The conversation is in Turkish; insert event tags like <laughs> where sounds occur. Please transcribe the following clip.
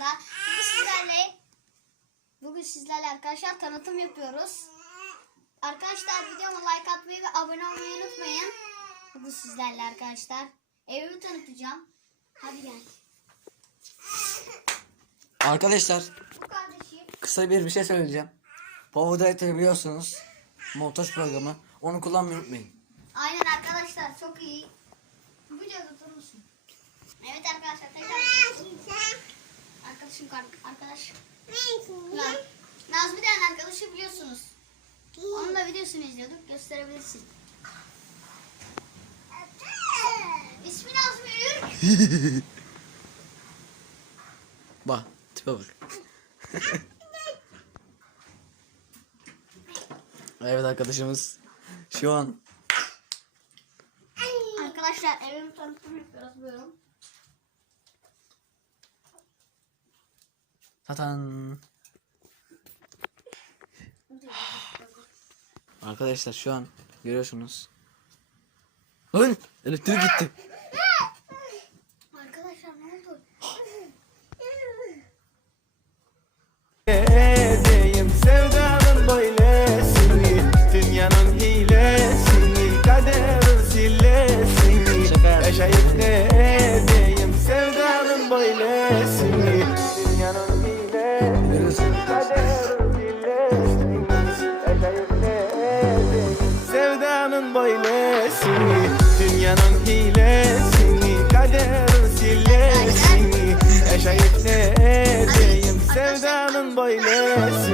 dünyada. Bugün sizlerle bugün sizlerle arkadaşlar tanıtım yapıyoruz. Arkadaşlar videoma like atmayı ve abone olmayı unutmayın. Bugün sizlerle arkadaşlar evimi tanıtacağım. Hadi gel. Arkadaşlar Bu kardeşim kısa bir bir şey söyleyeceğim. Powerdate'i biliyorsunuz. Montaj programı. Onu kullanmayı unutmayın. Aynen arkadaşlar çok iyi. Bu videoda durur musun? Evet arkadaşlar tekrar Nazmi denen arkadaşı biliyorsunuz. Onun da videosunu izliyorduk. Gösterebilirsin. İsmi Nazmi Ürk. <laughs> Bak tipe bak. <laughs> evet arkadaşımız şu an Arkadaşlar evimi tanıtım yapıyoruz. Buyurun. zaten Arkadaşlar şu an görüyorsunuz. Lan elektrik gitti. Arkadaşlar ne oldu? Edeyim sevdanın böylesini Dünyanın hilesini Kaderin zillesini Şaka yaptım. Yaşayıp ne edeyim sevdanın böylesini Dünyanın hilesini sevdanın böylesini Dünyanın hilesini Kaderin zillesini Yaşayıp ne edeyim sevdanın böylesini